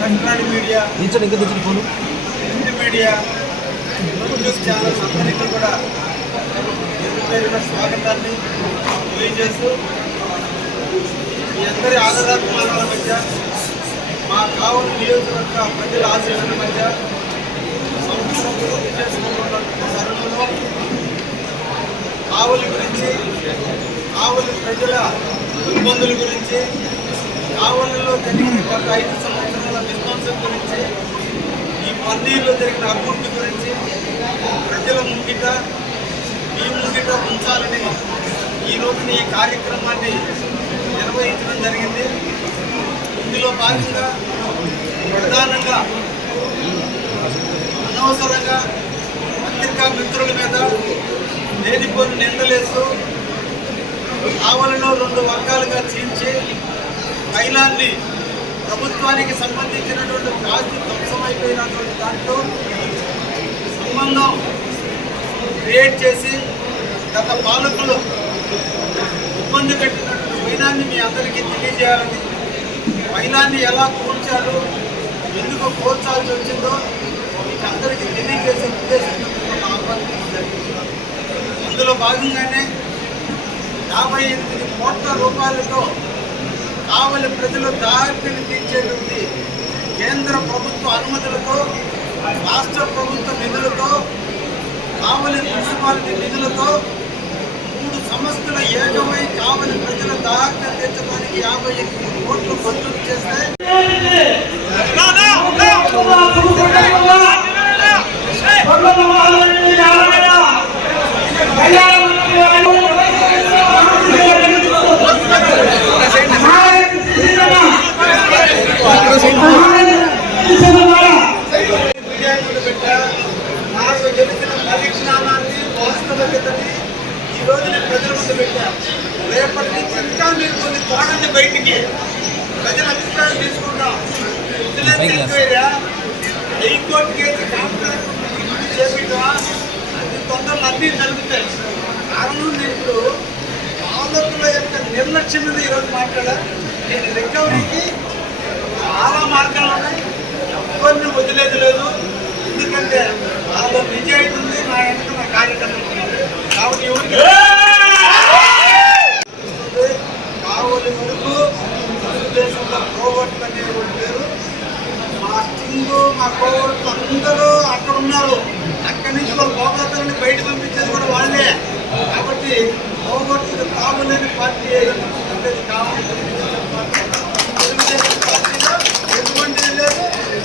Electronic media ఇంకా తెచ్చిన phone print media YouTube channels అందరికీ కూడా పేరు పేరున స్వాగతాన్ని తెలియజేస్తూ మీ అందరి ఆదరాభిమానాల మధ్య మా కావలి నియోజకవర్గ ప్రజల ఆశీస్సుల మధ్య పూర్తి చేసుకుంటున్న తరుణంలో కావలి గురించి కావలి ప్రజల ఇబ్బందుల గురించి కావలిలో జరిగిన గత ఐదు సంవత్సరాల విధ్వంసం గురించి ఈ పన్నీరులో జరిగిన అభివృద్ధి గురించి ప్రజల ముంగిట ఈ ముంగిట ఉంచాలని ఈ రోజున ఈ కార్యక్రమాన్ని నిర్వహించడం జరిగింది. ఇందులో భాగంగా ప్రధానంగా అనవసరంగా పత్రికా మిత్రుల మీద లేనిపోని నిందలేస్తూ ఆవలలో రెండు వర్గాలుగా చీల్చి తైలాన్ని ప్రభుత్వానికి సంబంధించినటువంటి ఆస్తి ధ్వంసమైపోయినటువంటి దాంట్లో సంబంధం క్రియేట్ చేసి గత పాలకులు ఇబ్బంది పెట్టినటువంటి వైనాన్ని మీ అందరికీ తెలియజేయాలని వైనాన్ని ఎలా కూల్చారు ఎందుకు కూల్చాల్సి వచ్చిందో మీకు అందరికీ తెలియజేసే ఉద్దేశంతో అందులో భాగంగానే యాభై ఎనిమిది కోట్ల రూపాయలతో కావలి ప్రజలు దారిని తీర్చేటువంటి కేంద్ర ప్రభుత్వ అనుమతులతో రాష్ట్ర ప్రభుత్వ నిధులతో కావలి మున్సిపాలిటీ నిధులతో మూడు సంస్థల ఏకమై కావలి ప్రజల దారిని తీర్చడానికి యాభై ఎనిమిది కోట్లు మంజూరు చేస్తే మీడియా ముందు పెట్టా నాకు తెలిసిన పరిజ్ఞానాన్ని వాస్తవికతని ఈ రోజు నేను ప్రజల ముందు పెట్టా. రేపటి నుంచి ఇంకా మీరు కొన్ని తోడండి బయటికి ప్రజల అభిప్రాయం తీసుకుంటాం. హైకోర్టు కేసు కాంట్రాక్ట్ చేపించా అన్ని తొందరలు అన్నీ జరుగుతాయి. కారణం నేను ఇప్పుడు పాలకుల యొక్క నిర్లక్ష్యం మీద ఈరోజు మాట్లాడా నేను రికవరీకి చాలా మార్గాలు ఉన్నాయి. ఎవరిని వదిలేదు లేదు. ఎందుకంటే వాళ్ళ నిజాయితీ ఉంది. నా వెనక నా కార్యకర్తలు ఉన్నారు. కాబట్టి ఎవరికి కావలి వరకు తెలుగుదేశంలో కోవట్లు అనేటువంటి పేరు మా సింగు మా కోవట్లు అందరూ అక్కడ ఉన్నారు అక్కడి నుంచి వాళ్ళ పోగొట్టాలని బయట పంపించేది కూడా వాళ్ళే కాబట్టి పోగొట్టుకు తాగులేని పార్టీ ఏదైనా ఉందంటే అది కావాలి తెలుగుదేశం పార్టీ తెలుగుదేశం పార్టీలో ఎటువంటి లేదు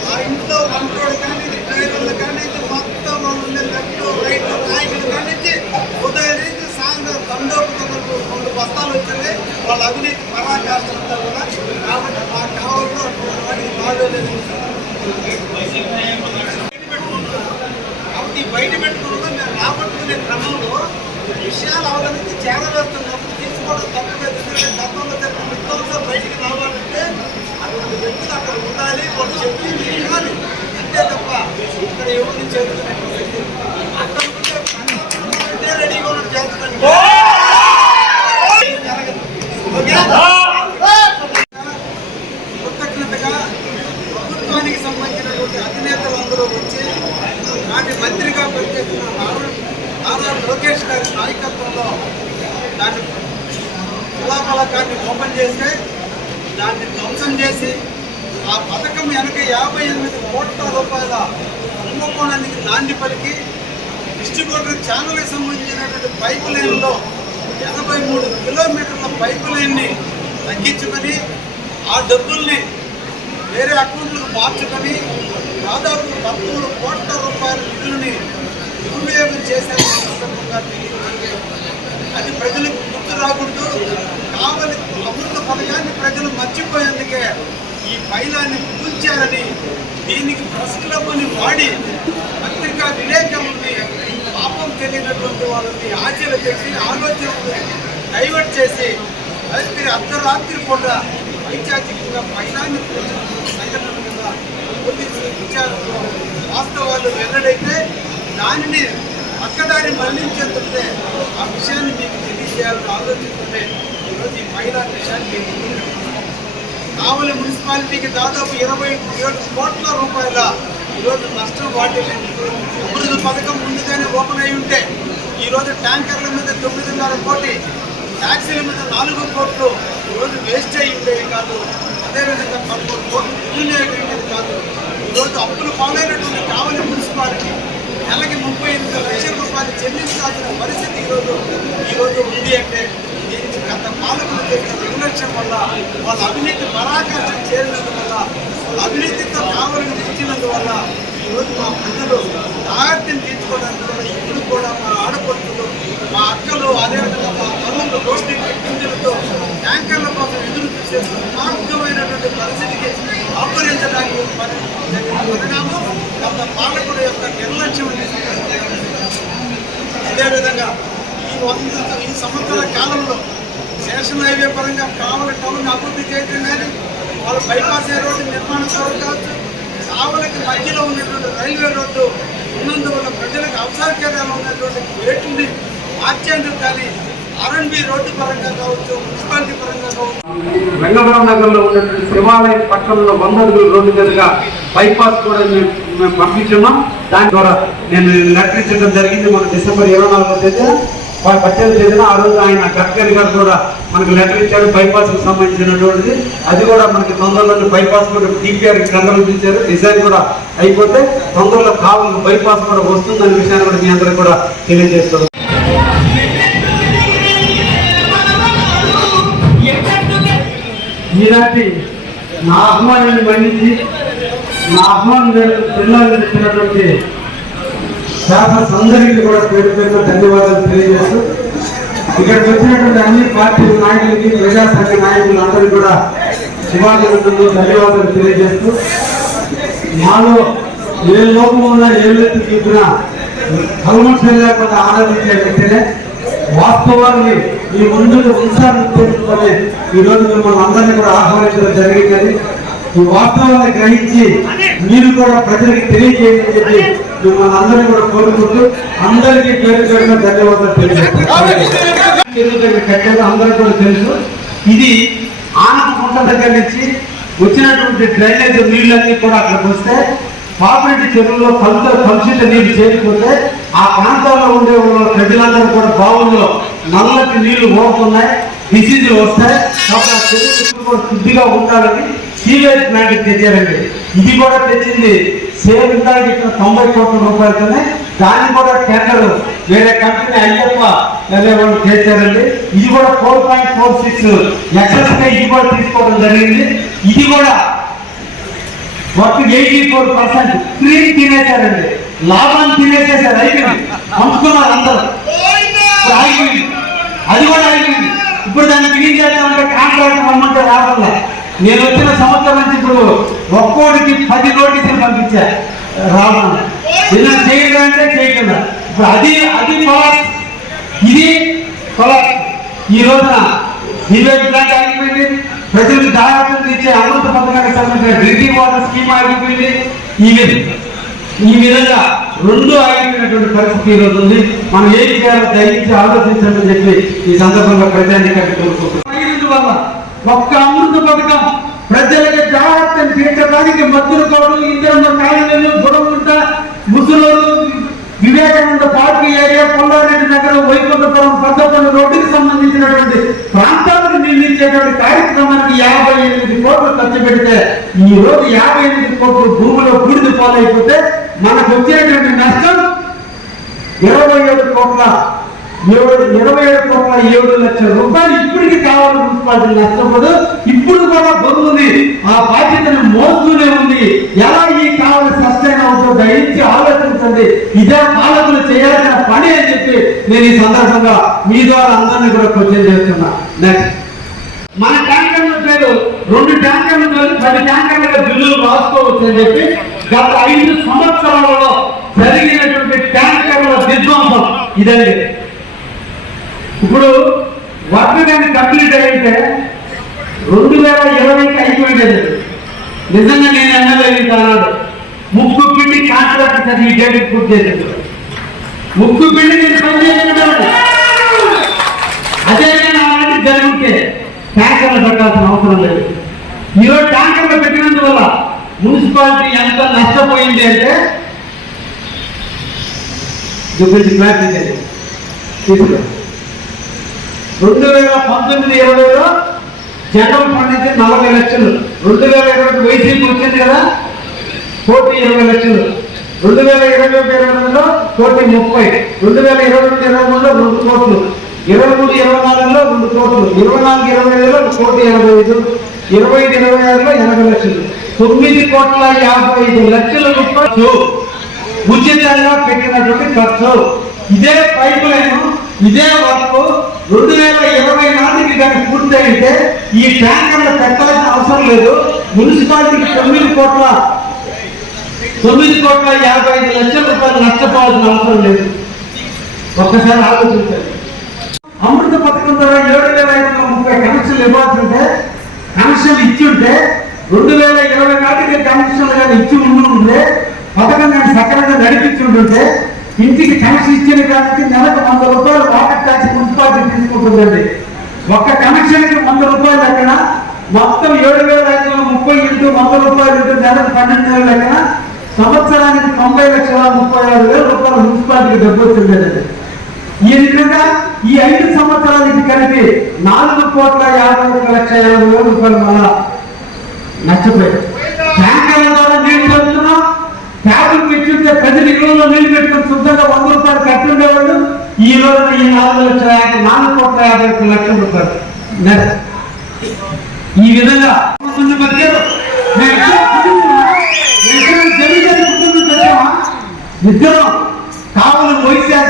ఆ ఇంట్లో వంటోడు కానీ డ్రైవర్లు కానీ మొత్తం వాళ్ళు ఉండే లెఫ్ట్ రైట్ నాయకులు కానీ ఉదయం నుంచి సాయంత్రం దండోపతలకు రెండు బస్తాలు వచ్చింది వాళ్ళ అవినీతి పరాకాష్ఠంతా కూడా కాబట్టి మా కావాలో అటువంటి వాటికి బాగోలేదు కాబట్టి ఈ బయట పెట్టుకున్నదో మేము రాబట్టుకునే క్రమంలో విషయాలు అవగలించి చేరవేస్తున్నప్పుడు తీసుకోవడం తప్పలేదు ఎందుకంటే గతంలో జరిగిన విధ్వంసం బయటికి రావాలంటే అటువంటి వ్యక్తులు అక్కడ ఉండాలి వాళ్ళు చెప్పి వినాలి అంతే తప్ప ఇక్కడ ఎవరిని చేస్తున్నట్టు అక్కడ ఉంటే అంటే రెడీగా ఉన్నట్టు చేస్తున్నాను జరగదు ఓకే కృతజ్ఞతగా ప్రభుత్వానికి సంబంధించినటువంటి అధినేతలందరూ వచ్చి నాటి మంత్రిగా పనిచేస్తున్న నారా నారా లోకేష్ గారి నాయకత్వంలో దాన్ని శిలాఫలకాన్ని ఓపెన్ చేస్తే దాన్ని ధ్వంసం చేసి ఆ పథకం వెనక యాభై ఎనిమిది కోట్ల రూపాయల కుంభకోణానికి నాంది పలికి డిస్ట్రిబ్యూటర్ ఛానల్కి సంబంధించినటువంటి పైపు లైన్లో ఎనభై మూడు కిలోమీటర్ల పైపు లైన్ని తగ్గించుకొని ఆ డబ్బుల్ని వేరే అకౌంట్లకు మార్చుకొని దాదాపు పదమూడు కోట్ల రూపాయల నిధులని దుర్వినియోగం చేసే సందర్భంగా అది ప్రజలకు గుర్తు రాకూడదు. కావలి అమృత పథకాన్ని ప్రజలు మర్చిపోయేందుకే ఈ పైలాన్ని కూల్చారని దీనికి ప్రెస్ క్లబ్ని వాడి పత్రికా విలేకరుల్ని పాపం తెలియనటువంటి వాళ్ళని ఆచరణ చేసి ఆలోచనలు డైవర్ట్ చేసి రాత్రి అర్ధరాత్రి పూట వైచాచికంగా పైలాన్ని కూల్చినటువంటి సంఘటన మీద పోలీసులు వాస్తవాలు వెల్లడైతే దానిని పక్కదారి మళ్ళించేస్తుంటే ఆ విషయాన్ని మీకు తెలియజేయాలని ఆలోచిస్తుంటే ఈరోజు ఈ మహిళా విషయాన్ని మీకు కావలి మున్సిపాలిటీకి దాదాపు ఇరవై ఏడు కోట్ల రూపాయల ఈరోజు నష్టం వాటిల్లింది. అభివృద్ధి పథకం ముందుగానే ఓపెన్ అయి ఉంటే ఈరోజు ట్యాంకర్ల మీద తొమ్మిదిన్నర కోటి ట్యాక్సీల మీద నాలుగు కోట్లు ఈరోజు వేస్ట్ అయి ఉండేవి కాదు. అదేవిధంగా పదమూడు కోట్లు దుర్వినియోగం కాదు. ఈరోజు అప్పులు పాలైనటువంటి కావలి మున్సిపాలిటీ నెలకి ముప్పై ఎనిమిది లక్షల రూపాయలు చెల్లించాల్సిన పరిస్థితి ఈరోజు ఈరోజు ఉంది అంటే గత పాలకులు చేసిన నిర్లక్ష్యం వల్ల వాళ్ళ అవినీతి పరాకాష్ఠం చేరినందువల్ల వాళ్ళ అవినీతితో కావాలని ఇచ్చినందువల్ల ఈరోజు మా ప్రజలు ఆర్తిని తీర్చుకోవడానికి కూడా ఇప్పుడు కూడా మా ఆడపడుతులు మా అక్కలు అదేవిధంగా మా తల్లులు రోడ్డు కిందలతో ట్యాంకర్ల దుర్మార్గమైనటువంటి పరిస్థితికి ఆపరించడానికి పరిణామం గత పాలకుల యొక్క నిర్లక్ష్యం అదేవిధంగా ఈ వంద ఈ సంవత్సరాల కాలంలో నేషనల్ హైవే పరంగా కావలి టౌన్ అభివృద్ధి చేయడం కానీ వాళ్ళ బైపాస్ ఏ రోడ్డు నిర్మాణం కావడం కావచ్చు కావలకి మధ్యలో ఉన్నటువంటి రైల్వే రోడ్డు ఉన్నందువల్ల ప్రజలకు అవసరకరంగా ఉన్నటువంటి రేటుని మార్చేందుకు కానీ ఆర్ఎన్బి రోడ్డు పరంగా కావచ్చు మున్సిపాలిటీ పరంగా కావచ్చు. వెంగళరావు నగర్లో ఉన్నటువంటి శివాలయం పక్కన వంద అడుగుల రోడ్డు మీదుగా బైపాస్ కూడా మేము మేము పంపించున్నాం దాని ద్వారా నేను లెటర్ ఇచ్చడం జరిగింది. మన డిసెంబర్ ఇరవై నాలుగో తేదీ పద్దెనిమిది తేదీన ఆ రోజు ఆయన గడ్కరీ గారు కూడా మనకు లెటర్ ఇచ్చారు. బైపాస్కు సంబంధించినటువంటిది. అది కూడా మనకి తొందరలో బైపాస్ కూడా టీపీఆర్ టెండర్లు ఇచ్చారు డిజైన్ కూడా అయిపోతే తొందరలో కావాలి బైపాస్ కూడా వస్తుందనే విషయాన్ని కూడా మీ అందరూ కూడా తెలియజేస్తారు ఈనాటి నా ఆహ్వానాన్ని మన్నించి నా ఆహ్వానం పిల్లలు చెప్పినటువంటి శాసనస్ అందరికీ కూడా పేరు పేరున ధన్యవాదాలు తెలియజేస్తూ ఇక్కడికి వచ్చినటువంటి అన్ని పార్టీ నాయకులకి ప్రజాసంఘ నాయకులు అందరూ కూడా శుభాకాంక్షలు ధన్యవాదాలు తెలియజేస్తూ మాలో ఏ లోపం ఉన్నా ఏ వ్యక్తి చూపినా కల్మషం లేకుండా ఆనందించే వ్యక్తినే వాస్తవాన్ని ఈ ముందుకు ఉంచాలని ఈరోజు ఈ రోజు మిమ్మల్ని అందరినీ కూడా ఆహ్వానించడం జరిగిందని ఈ వాస్తవాన్ని గ్రహించి మీరు కూడా ప్రజలకు తెలియజేయని చెప్పి మిమ్మల్ని అందరినీ కూడా కోరుకుంటూ అందరికీ పేరు పేరున ధన్యవాదాలు తెలియజేస్తాను అందరికీ కూడా తెలుసు. ఇది ఆనకుంట దగ్గర నుంచి వచ్చినటువంటి డ్రైనేజ్ నీళ్ళన్నీ కూడా అక్కడికి వస్తే పాపరెడ్డి చెరువులో కలుత కలుషిత నీళ్ళు చేరిపోతే ఆ ప్రాంతాల్లో ఉండే వాళ్ళ ప్రజలందరూ కూడా బావుల్లో నల్లటి నీళ్ళు పోతున్నాయి డిసీజులు వస్తాయి. కాబట్టి చెరువు కూడా శుద్ధిగా ఉండాలని సీవేజ్ ప్లాంట్ తెచ్చారండి. ఇది కూడా తెచ్చింది సేమ్ ఇందాక ఇక్కడ తొంభై కోట్ల రూపాయలతోనే. దాన్ని కూడా టెండర్ వేరే కంపెనీ అయ్యప్ప వాళ్ళు చేశారండి. ఇది కూడా ఫోర్ పాయింట్ ఫోర్ సిక్స్ ఎక్సెస్గా ఇది కూడా తీసుకోవడం జరిగింది. ఇది కూడా work eighty four percent clean తినేశారండి. లాభాన్ని తినేసేసారు అయిపోయింది. పంచుకున్నారు అందరూ. ఇప్పుడు ఆగిపోయింది అది కూడా ఆగిపోయింది ఇప్పుడు దాన్ని క్లీన్ చేద్దామంటే కాంట్రాక్ట్ రమ్మంటే రావట్లే. నేను వచ్చిన సంవత్సరం నుంచి ఇప్పుడు ఒక్కోడికి పది నోటీసులు పంపించా రావడం. ఇలా చేయడం అంటే చేయకుండా. ఇప్పుడు అది అది కొలాస్. ఇది కొలాస్. ఈ రోజున సిబిఐ ప్లాంట్ ఆగిపోయింది. ప్రజలకు దాదాపు ఇచ్చే అమృత పథకానికి సంబంధించిన డ్రింకింగ్ వాటర్ స్కీమ్ ఆగిపోయింది. ఈ ఈ విధంగా రెండు ఆగిపోయినటువంటి పరిస్థితి ఈరోజు ఉంది. మనం ఏం చేయాలో దయచేసి ఆలోచించాలని చెప్పి ఈ సందర్భంగా ప్రజానికి కోరుకుంటున్నాం ఒక్క అమృత పథకం ప్రజలకి జాగ్రత్తను తీర్చడానికి మధ్యలో కోడు ఇంద్రమ్మ కాలనీలు బుడముంట ముసలోరు వివేకానంద పార్టీ ఏరియా కొల్లారెడ్డి నగరం వైకుంఠపురం పెద్దపల్లి రోడ్డుకి సంబంధించినటువంటి ప్రాంతాలను నిర్మించేటువంటి కార్యక్రమానికి యాభై ఎనిమిది కోట్లు ఖర్చు పెడితే ఈ రోజు యాభై ఎనిమిది కోట్లు భూమిలో బూడిద పాలైపోతే మనకు వచ్చేటువంటి నష్టం ఇరవై ఏడు కోట్ల ఏడు ఇరవై ఏడు కోట్ల ఏడు లక్షల రూపాయలు ఇప్పటికి కావాలి మున్సిపాలిటీ నష్టపోదు ఇప్పుడు కూడా బరువుంది ఆ బాధ్యతను మోస్తూనే ఉంది. ఎలా ఈ కావాలి సస్టైన్ అవుతుందో దయించి ఆలోచించండి. ఇదే పాలకులు చేయాల్సిన పని అని చెప్పి నేను ఈ సందర్భంగా మీ ద్వారా అందరినీ కూడా క్వశ్చన్ చేస్తున్నా. నెక్స్ట్ మన ట్యాంకర్ల పేరు రెండు ట్యాంకర్ల పేరు పది ట్యాంకర్లుగా బిల్లులు రాసుకోవచ్చు అని చెప్పి గత ఐదు సంవత్సరాలలో జరిగినటువంటి ట్యాంకర్ల విధ్వంసం ఇదండి. ఇప్పుడు వర్క్ కానీ కంప్లీట్ అయితే రెండు వేల ఇరవైకి అయిపోయింది. నిజంగా నేను ఎన్నలేదు అన్నాడు? ముక్కు పిండి కాంట్రాక్ట్ చదివి డేట్ పూర్తి చేసేది ముక్కు పిండి నేను పని అదే నేను అలాంటి జరుగుతే ట్యాంకర్లు పెట్టాల్సిన అవసరం లేదు. ఈరోజు ట్యాంకర్లు పెట్టినందువల్ల మున్సిపాలిటీ ఎంత నష్టపోయింది అంటే రెండు వేల పంతొమ్మిది ఇరవైలో జనరల్ పండించి నలభై లక్షలు. రెండు వేల ఇరవై వైసీపీ వచ్చింది కదా కోటి ఇరవై లక్షలు. రెండు వేల ఇరవై ఒకటి ఇరవై రెండులో కోటి ముప్పై. రెండు వేల ఇరవై రెండు ఇరవై మూడులో రెండు కోట్లు. ఇరవై మూడు ఇరవై నాలుగులో రెండు కోట్లు. ఇరవై నాలుగు ఇరవై ఐదులో కోటి ఎనభై ఐదు. ఇరవై ఐదు ఇరవై ఆరులో ఎనభై లక్షలు. తొమ్మిది కోట్ల యాభై ఐదు లక్షల రూపాయలు ఉచితంగా పెట్టినటువంటి ఖర్చు. ఇదే పైపు లైన్ ఇదే వర్క్ రెండు వేల ఇరవై నాటికి కానీ పూర్తయితే ఈ ట్యాంకర్లు పెట్టాల్సిన అవసరం లేదు. మున్సిపాలిటీకి తొమ్మిది కోట్ల తొమ్మిది కోట్ల యాభై ఐదు లక్షల రూపాయలు నష్టపోవాల్సిన అవసరం లేదు. ఒక్కసారి ఆలోచించండి. అమృత పథకం ద్వారా ఏడు వేల ఐదు వందల ముప్పై కనెక్షన్లు ఇవ్వాల్సి ఉంటే కనెక్షన్లు ఇచ్చి ఉంటే రెండు వేల ఇరవై నాటికి కనెక్షన్లు కానీ ఇచ్చి ఉండి పథకం కానీ సక్రమంగా నడిపించి ఉంటుంటే ఇంటికి కనెక్షన్ ఇచ్చిన కాబట్టి నెలకు వంద రూపాయలు వాటర్ ట్యాక్స్ మున్సిపాలిటీ తీసుకుంటుందండి. ఒక్క కనెక్షన్కి వంద రూపాయలు లెక్కన మొత్తం ఏడు వేల ఐదు వందల ముప్పై ఇంటూ వంద రూపాయలు ఇంటూ నెలకు పన్నెండు వేల లెక్కన సంవత్సరానికి తొంభై లక్షల ముప్పై ఆరు వేల రూపాయలు మున్సిపాలిటీకి డబ్బు వచ్చిందండి. ఈ విధంగా ఈ ఐదు సంవత్సరాలకి కలిపి నాలుగు కోట్ల యాభై ఒక లక్ష యాభై వేల రూపాయలు మళ్ళా నష్టపోయారు. ట్యాంకర్ల నీళ్ళు చదువుతున్నాం ట్యాబులు పెట్టుంటే ప్రజలు ఇళ్ళలో నీళ్ళు పెట్టుకుని శుద్ధంగా వంద రూపాయలు కట్టుండేవాళ్ళు. ఈ రోజున ఈ నాలుగు లక్షల యాభై నాలుగు కోట్ల యాభై ఒక్క లక్షల రూపాయలు. ఈ విధంగా ముందు బతికారు. మేము ఇద్దరం కుటుంబం.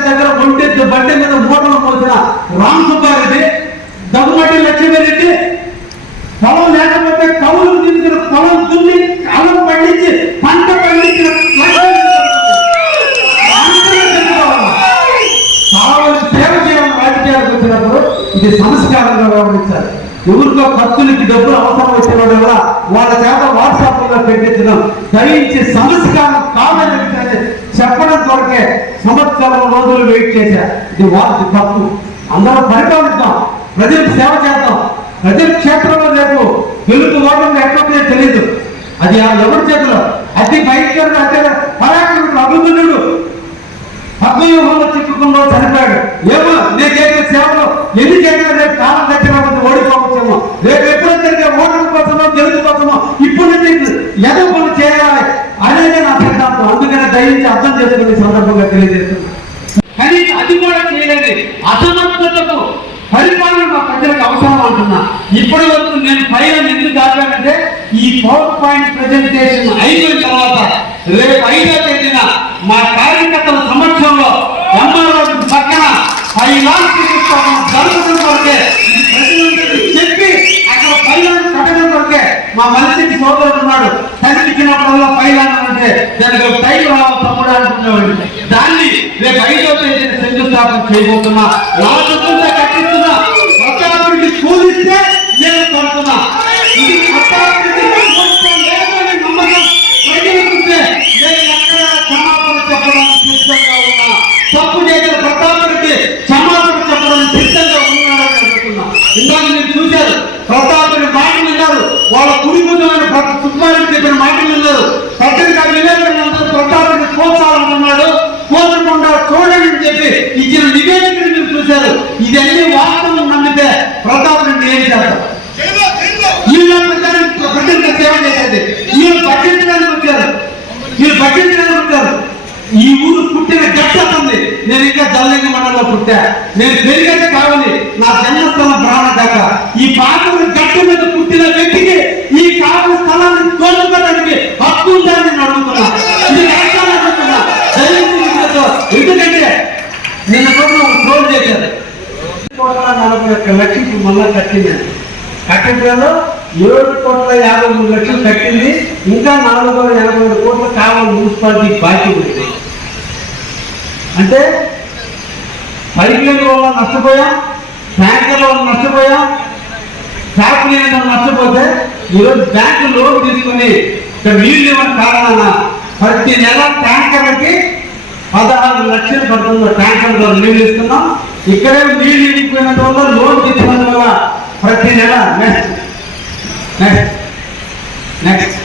దగ్గర ఒంటెద్దు బండి మీద మూటలు పోసిన రామ్ సుబ్బారెడ్డి దగ్గుమటి లక్ష్మీరెడ్డి పొలం లేకపోతే కవులు పొలం దున్ని కాలం పండించి పంట పండించిన రాజకీయాలకు వచ్చినప్పుడు ఇది సంస్కారంగా వ్యవహరించాలి. ఎవరికో ఖర్చులకి డబ్బులు అవసరం వచ్చిన వల్ల వాళ్ళ చేత వాట్సాప్లో పెట్టించడం దయించి సంస్కారం కాదని చెప్పడం కొరకే సంవత్సరం రోజులు వెయిట్ చేశారు ఇది వారి తప్పు. అందరం పరిపాలిద్దాం. ప్రజలకు సేవ చేద్దాం. ప్రజల క్షేత్రంలో రేపు గెలుపు ఓటమి ఎక్కడ తెలియదు అది ఆ ఎవరి చేతిలో? అతి భయంకరుడు అతి పరాక్రముడు అభిమన్యుడు. పద్మవ్యూహంలో చిక్కుకుండా చనిపోయాడు. ఏమో నేను సేవ సేవలో ఎన్ని చేసినా రేపు కాలం కట్టినప్పుడు ఓడిపోవచ్చేమో రేపు ఎప్పుడో జరిగే ఓటమి కోసమో గెలుపు కోసమో ఇప్పుడు నుంచి ఏదో పని చేయాలి అనేది నా సిద్ధాంతం అందుకనే దయించి అర్థం చేసుకునే సందర్భంగా తెలియజేస్తున్నాను కానీ అది కూడా చేయలేదు అసమర్థతకు పరిపాలన మా ప్రజలకు అవసరం అంటున్నా ఇప్పటి వరకు నేను పైన ఎందుకు దాచానంటే ఈ పవర్ పాయింట్ ప్రెజెంటేషన్ అయిపోయిన తర్వాత రేపు ఐదో తేదీన మా కార్యకర్తల సమక్షంలో ఎంఆర్ఓ పక్కన పై జరగడం కొరకే చెప్పి అక్కడ పైలాన్ కట్టడం కొరకే మా మనిషికి సోదరుడు ఉన్నాడు. కనిపించినప్పుడల్లా పైలాన్ అంటే దానికి ఒక టైం రావాలి తమ్ముడు అనుకునేవాడు దాన్ని రేపు ఐదో తేదీన శంకుస్థాపన చేయబోతున్నా. నా కట్టిస్తున్నా. ప్రతాపుడికి కూలిస్తే నేను కడుతున్నా. ఇది తప్పు చేసిన ప్రతాపుడికి సమాధానం చెప్పడానికి సిద్ధంగా ఉన్నాడని అనుకున్నా ఇందాక మీరు చూశారు ప్రతాపుడి మాట విన్నారు. వాళ్ళ కుడిముఖమైన సుబ్బారెడ్డి చెప్పిన మాట విన్నారు. పత్రిక విలేకరులందరూ ప్రతాపుడిని కోసాలనుకున్నాడు కోసకుండా చూడండి అని చెప్పి ఇచ్చిన నివేదికను మీరు చూశారు ఇదన్నీ వాస్తవం నమ్మితే ప్రతాప్ రెడ్డి ఏం చేస్తారు వీళ్ళ ప్రచారం ప్రజలకు సేవ చేసేది వీళ్ళు పట్టించడానికి వచ్చారు వీళ్ళు పట్టించడానికి వచ్చారు ఈ ఊరు పుట్టిన గట్టి ఉంది నేను ఇంకా జల్లింగ మండలంలో పుట్టా. నేను పెరిగేది కావాలి నా జన్మస్థలం ప్రాణ దాకా. ఈ పాత్రను గట్టి మీద పుట్టిన వ్యక్తికి ఈ కాపు స్థలాన్ని తోలుకోవడానికి హక్కు ఉందని నేను అడుగుతున్నా. ఇది అడుగుతున్నా. ఎందుకంటే నిన్న రోజు ట్రోల్ చేశారు. కోట్ల నలభై ఒక్క లక్షలకు మళ్ళా కట్టింది. కట్టించడంలో ఏడు కోట్ల యాభై మూడు లక్షలు కట్టింది. ఇంకా నాలుగు వందల ఎనభై మూడు కోట్లు కావాలి మున్సిపాలిటీ బాకీ ఉంది. అంటే పైపులైన వల్ల నష్టపోయాం? ట్యాంకర్ల వల్ల నష్టపోయాం? ఫ్యాక్టరీ వల్ల నష్టపోతే ఈరోజు బ్యాంకు లోన్ తీసుకుని నీళ్ళు ఇవ్వడం కారణాన ప్రతి నెల ట్యాంకర్లకి పదహారు లక్షలు పడుతుంది. ట్యాంకర్ ద్వారా నీళ్ళు ఇస్తున్నాం. ఇక్కడే నీళ్ళు ఇరిగిపోయినందు వల్ల లోన్ తీసుకున్నందు వల్ల ప్రతి నెల నెక్స్ట్ నెక్స్ట్.